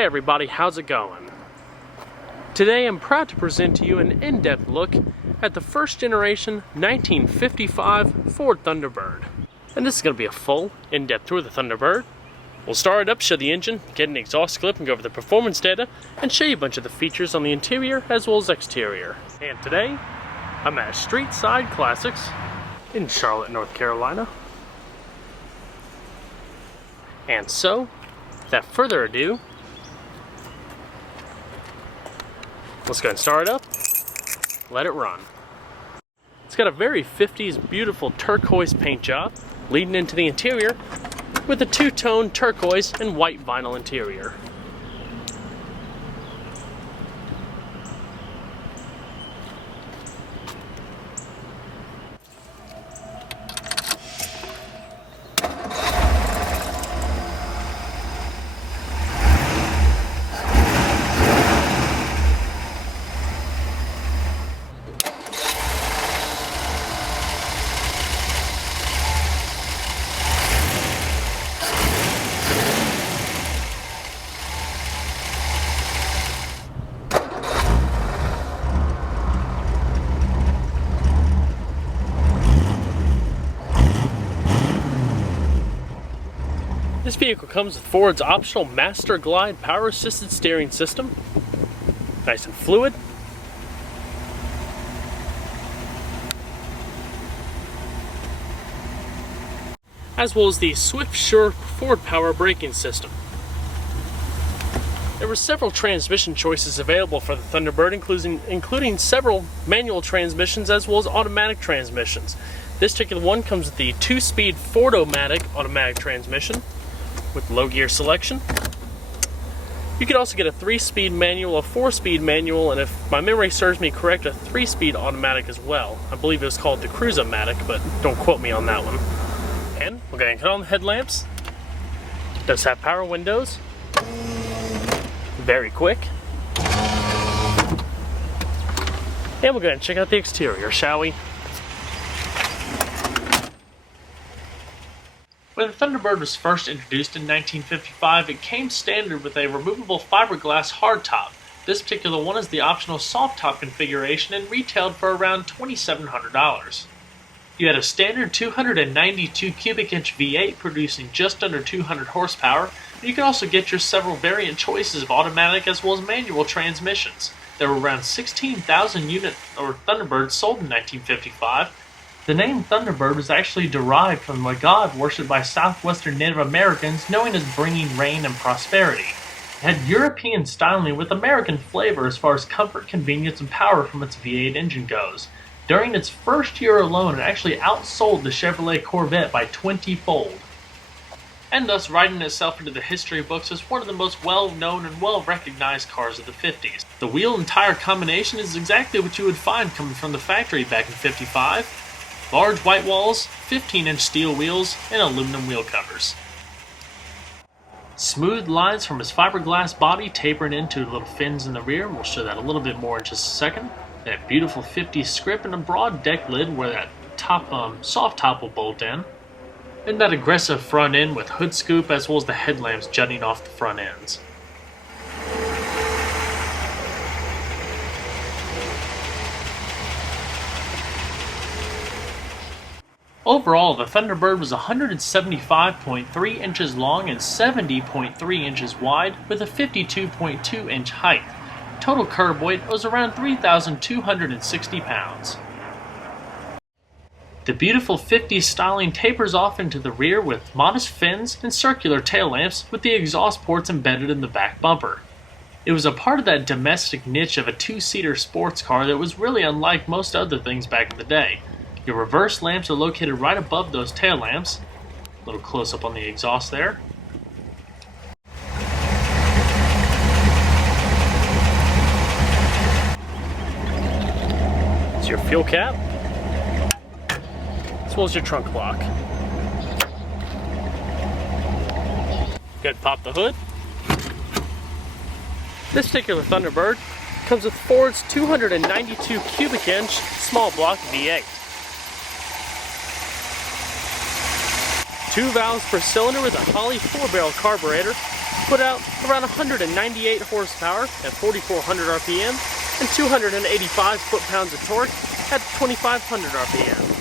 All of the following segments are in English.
Hey everybody, how's it going? Today I'm proud to present to you an in-depth look at the first generation 1955 Ford Thunderbird. And this is going to be a full, in-depth tour of the Thunderbird. We'll start it up, show the engine, get an exhaust clip and go over the performance data, and show you a bunch of the features on the interior as well as exterior. And today, I'm at Street Side Classics in Charlotte, North Carolina. And so, without further ado, let's go ahead and start it up, let it run. It's got a very 50s beautiful turquoise paint job leading into the interior with a two-tone turquoise and white vinyl interior. This vehicle comes with Ford's optional Master Glide power assisted steering system. Nice and fluid. As well as the Swift Sure Ford power braking system. There were several transmission choices available for the Thunderbird, including several manual transmissions as well as automatic transmissions. This particular one comes with the 2-speed Ford-O-Matic automatic transmission with low gear selection. You could also get a 3-speed manual, a 4-speed manual, and if my memory serves me correct, a 3-speed automatic as well. I believe it was called the Cruise-O-Matic, but don't quote me on that one. And we'll go ahead and cut on the headlamps. It does have power windows. Very quick. And we'll go ahead and check out the exterior, shall we? When the Thunderbird was first introduced in 1955, it came standard with a removable fiberglass hardtop. This particular one is the optional soft top configuration and retailed for around $2,700. You had a standard 292 cubic inch V8 producing just under 200 horsepower, and you can also get your several variant choices of automatic as well as manual transmissions. There were around 16,000 unit or Thunderbirds sold in 1955. The name Thunderbird was actually derived from the god worshipped by southwestern Native Americans known as bringing rain and prosperity. It had European styling with American flavor as far as comfort, convenience, and power from its V8 engine goes. During its first year alone, it actually outsold the Chevrolet Corvette by 20-fold. And thus writing itself into the history books as one of the most well-known and well-recognized cars of the 50s. The wheel and tire combination is exactly what you would find coming from the factory back in 55. Large white walls, 15-inch steel wheels, and aluminum wheel covers. Smooth lines from his fiberglass body tapering into little fins in the rear. We'll show that a little bit more in just a second. That beautiful 50s script and a broad deck lid where that top soft top will bolt in. And that aggressive front end with hood scoop as well as the headlamps jutting off the front ends. Overall, the Thunderbird was 175.3 inches long and 70.3 inches wide with a 52.2 inch height. Total curb weight was around 3,260 pounds. The beautiful 50s styling tapers off into the rear with modest fins and circular tail lamps with the exhaust ports embedded in the back bumper. It was a part of that domestic niche of a two-seater sports car that was really unlike most other things back in the day. Your reverse lamps are located right above those tail lamps. A little close up on the exhaust there. It's your fuel cap, as well as your trunk lock. Go ahead and pop the hood. This particular Thunderbird comes with Ford's 292 cubic inch small block V8. 2 valves per cylinder with a Holley 4-barrel carburetor, put out around 198 horsepower at 4,400 RPM and 285 foot-pounds of torque at 2,500 RPM.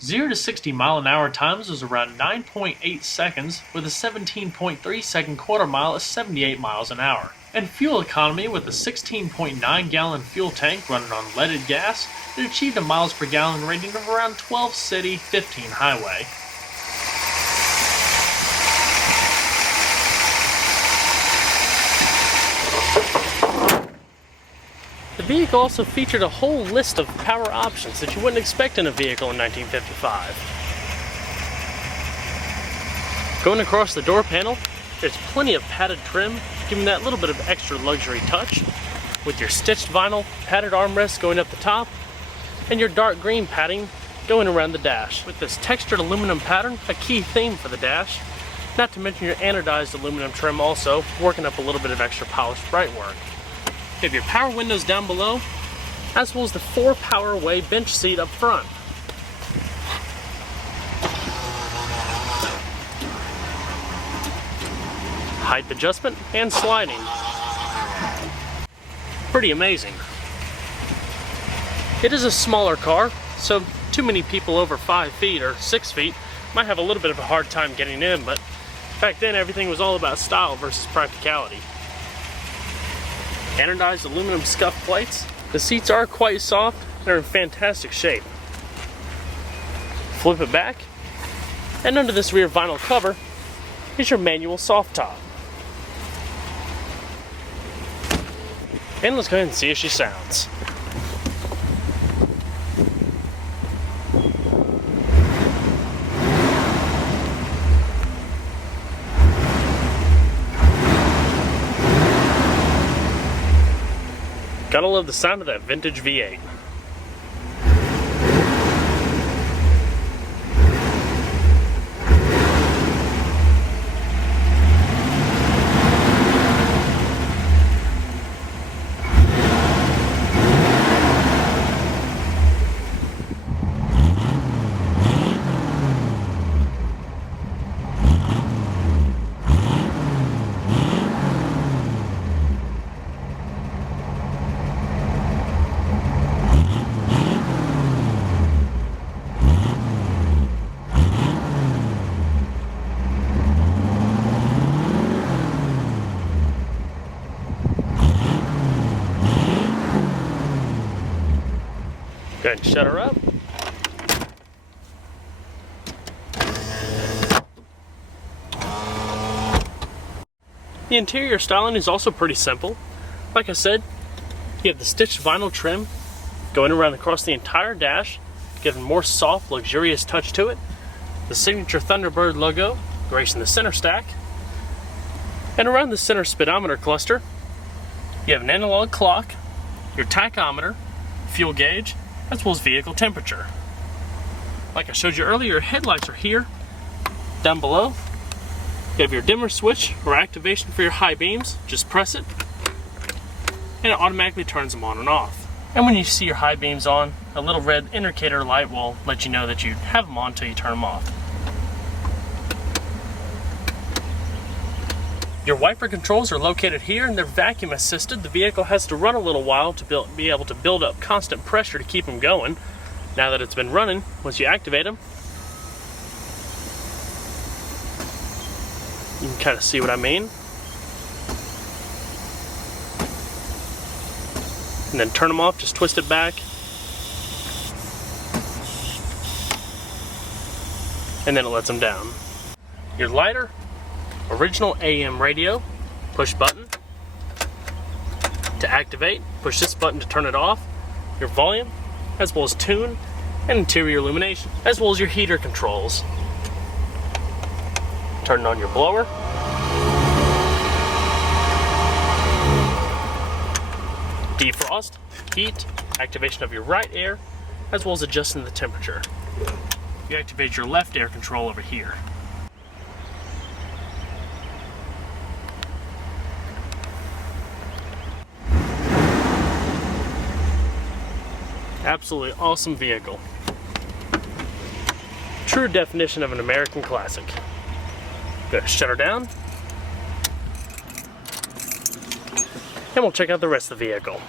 0 to 60 mile-an-hour times was around 9.8 seconds, with a 17.3 second quarter mile at 78 miles an hour. And fuel economy, with a 16.9 gallon fuel tank running on leaded gas, it achieved a miles per gallon rating of around 12 city, 15 highway. The vehicle also featured a whole list of power options that you wouldn't expect in a vehicle in 1955. Going across the door panel, there's plenty of padded trim, giving that little bit of extra luxury touch, with your stitched vinyl padded armrests going up the top, and your dark green padding going around the dash. With this textured aluminum pattern, a key theme for the dash, not to mention your anodized aluminum trim also, working up a little bit of extra polished bright work. You have your power windows down below, as well as the 4 power away bench seat up front. Height adjustment and sliding. Pretty amazing. It is a smaller car, so too many people over 5 feet or 6 feet might have a little bit of a hard time getting in, but back then everything was all about style versus practicality. Anodized aluminum scuff plates. The seats are quite soft and are in fantastic shape. Flip it back, and under this rear vinyl cover is your manual soft top. And let's go ahead and see if she sounds. Gotta love the sound of that vintage V8. Go ahead and shut her up. The interior styling is also pretty simple. Like I said, you have the stitched vinyl trim going around across the entire dash, giving more soft, luxurious touch to it. The signature Thunderbird logo gracing the center stack. And around the center speedometer cluster, you have an analog clock, your tachometer, fuel gauge, as well as vehicle temperature. Like I showed you earlier, your headlights are here. Down below, you have your dimmer switch or activation for your high beams. Just press it, and it automatically turns them on and off. And when you see your high beams on, a little red indicator light will let you know that you have them on until you turn them off. Your wiper controls are located here, and they're vacuum assisted. The vehicle has to run a little while to be able to build up constant pressure to keep them going. Now that it's been running, once you activate them, you can kind of see what I mean. And then turn them off, just twist it back. And then it lets them down. Your lighter, original AM radio, push button to activate, push this button to turn it off, your volume, as well as tune and interior illumination, as well as your heater controls. Turning on your blower, defrost, heat, activation of your right air, as well as adjusting the temperature. You activate your left air control over here. absolutely awesome vehicle. True definition of an American classic. Gonna shut her down. And we'll check out the rest of the vehicle.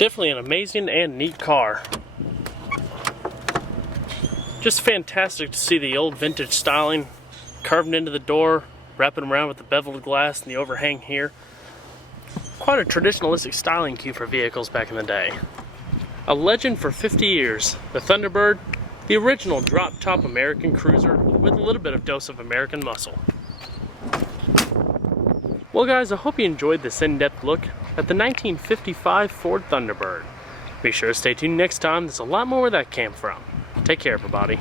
Definitely an amazing and neat car. Just fantastic to see the old vintage styling carved into the door, wrapping around with the beveled glass and the overhang here. Quite a traditionalistic styling cue for vehicles back in the day. A legend for 50 years, the Thunderbird, the original drop-top American cruiser with a little bit of dose of American muscle. Well guys, I hope you enjoyed this in-depth look at the 1955 Ford Thunderbird. Be sure to stay tuned next time, there's a lot more where that came from. Take care everybody.